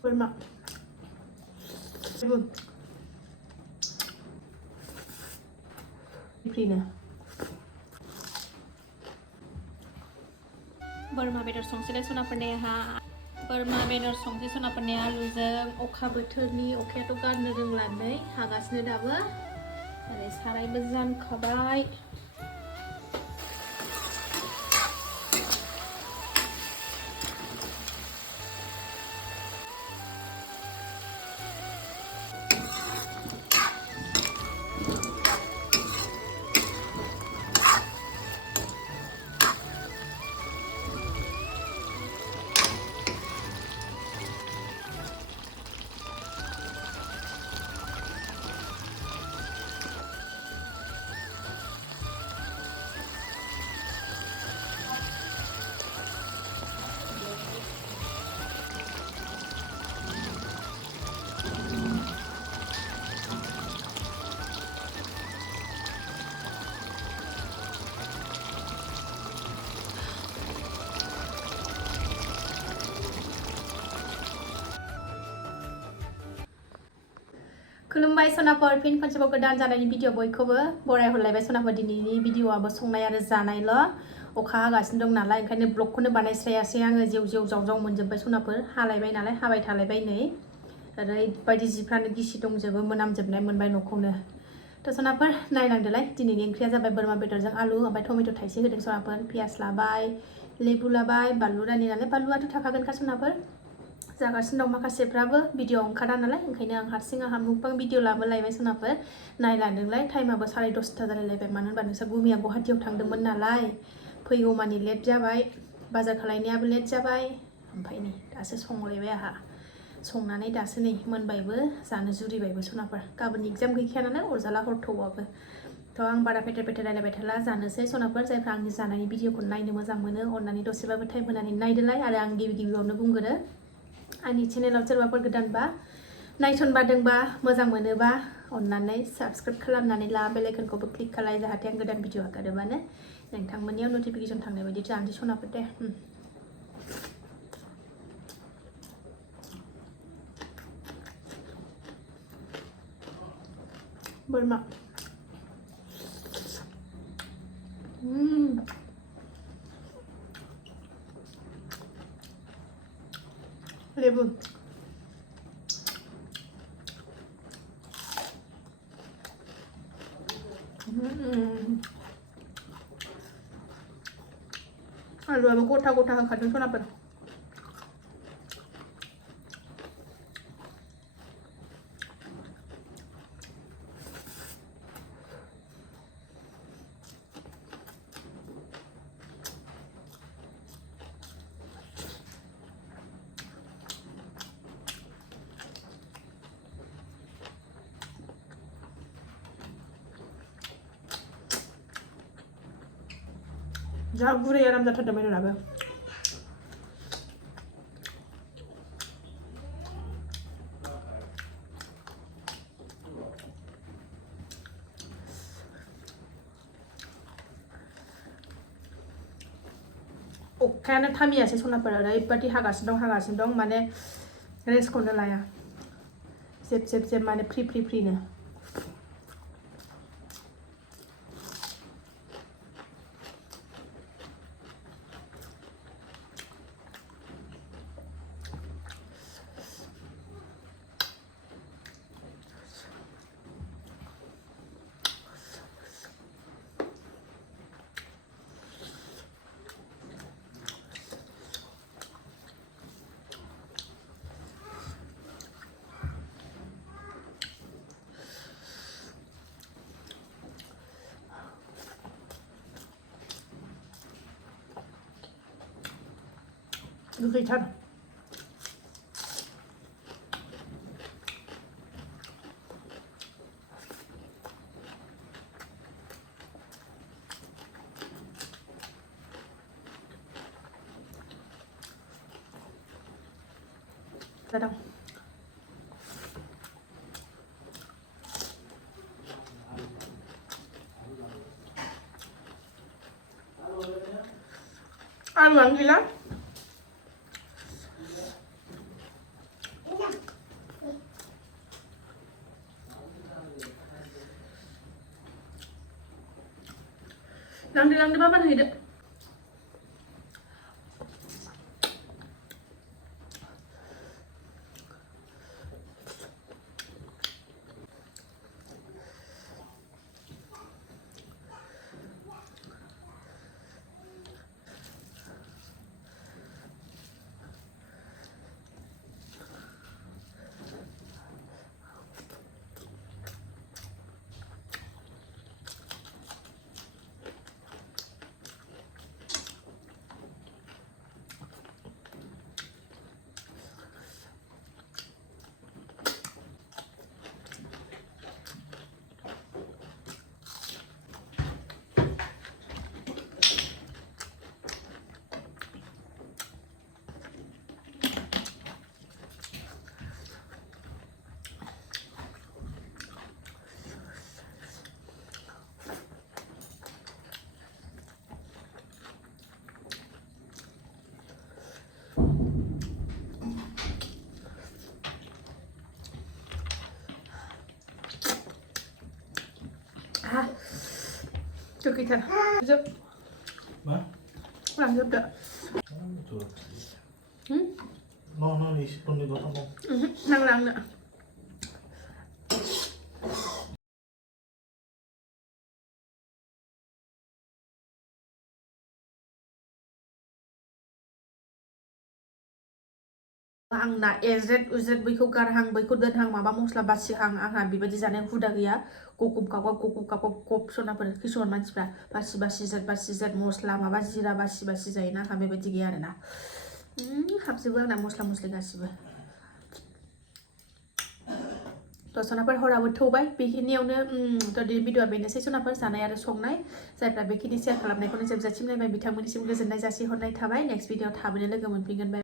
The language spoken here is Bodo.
बोरमा फ्रिनो बोरमा बेदर संसैलाय सनाफोरनि बोरमा बेदर संसै सनाफोरनि आलुजों अखा बोथोरनि अखायाथ' गारनो रोंला नै हागासिनो दाबो ओरै सारायबो जानखाबाय खुलुमबाय सनाफोर फिन खनसेबाव गोदान जानायनि भिडिअ बयखौबो बरायहरलायबाय सनाफोर दिनैनि भिडिअआबो संनाय आरो जानायल' अखा हागासिनो दं नालाय ओंखायनो ब्लगखौनो बानायस्रायासै आङो जेव जेव जाव मोनजोब्बाय सनाफोर हालायबाय नालाय हाबाय थालायबाय नै ओरैबायदि जिफ्रानो गिसि दंजोबो मोनामजोबनाय मोनबाय न'खौनो थ' सनाफोर नायनांदोलाय दिनैनि ओंख्रिया जाबाय बोरमा बेदरजों आलु ओमफ्राय टमेट' थाइसे होदों सनाफोर पियास लाबाय लेबु लाबाय बानलु रानि नालाय बानलुआथ' थाखागोनखा सनाफोर जागासिनो दं माखासेफ्राबो भिडिअ ओंखारा नालाय ओंखायनो आं हारसिं आंहा मुकबां भिडिअ लाबोलायबाय सनाफोर नायलांदोंलाय टाइमाबो 10:30 जालायलायबाय मानो होनबा नोंस्रा गुमिया गुवाहाटियाव थांदोंमोन नालाय फैगौमानि लेट जाबाय बाजार खालायनायाबो लेट जाबाय ओमफ्राय नै दासो संलायबाय आंहा संनानै दासो नै मोनबायबो जानो जुरिबायबो सनाफोर गाबोन एग्जाम गैखाया नालाय अरजाला हरथौआबो थ' आं बारा फेथेर फेथेर रायलायबाय थाला जानोसै सनाफोर जायफ्रा आंनि जानायनि भिडिअखौ नायनो मोजां मोनो अननानै दसेबाबो टाइम होनानै नायदोलाय आरो आं गिबियावनो बुंगोरो आंनि चेनेलाव सोरबाफोर गोदानबा नायसनबादोंबा मोजां मोनोबा अननानै साबस्क्राइब खालामनानै ला बेल आइकनखौबो क्लिक खालाय जाहाथे आं गोदान भिडिअ हगारोबानो नोंथांमोननियाव नटिफिकेसन थांनाय बायदि जानोसै सनाफोर दे बोरमा लेबु आलुआबो गथा गथा होखादों सनाफोर जा गुरै आराम जाथारदों बेदराबो अखायानो थामियासै सनाफोर ओरैबायदि हागासिनो दं माने रेस्टखौनो लाया जेब माने फ्रिनो गोखैथार जादों आलुआनो गैला Lang di bapak nih dek. Cho kỳ thật giúp làm giúp đỡ No, di spoon di bawah kamu. Lang nữa. आंना एजेट बैखौ गारहां बैखौ दोनहां माबा मस्ला बासिहां आंहा बेबायदि जानाय हुदा गैया गकुब काबाब गप सनाफोर किसुमान मानसिफ्रा बासि जेट मस्ला माबा जिरा बासि जायोना आंहा बेबायदि गैया आरोना हाबजोबो आंना मस्ला मस्लि गासिबो थ' सनाफोर हराबो थौबाय बेखिनियावनो दिनै भिडिअ'आ बेनोसै सनाफोर जानाय आरो संनाय जायफ्रा बेखिनि शेयार खालामनायखौनो जोबजासिम नायबाय बिथांमोननिसिम गोजोननाय जासिहरनाय थाबाय नेक्स्ट भिडिअ'आव थाबैनो लोगो मोनफिनगोन।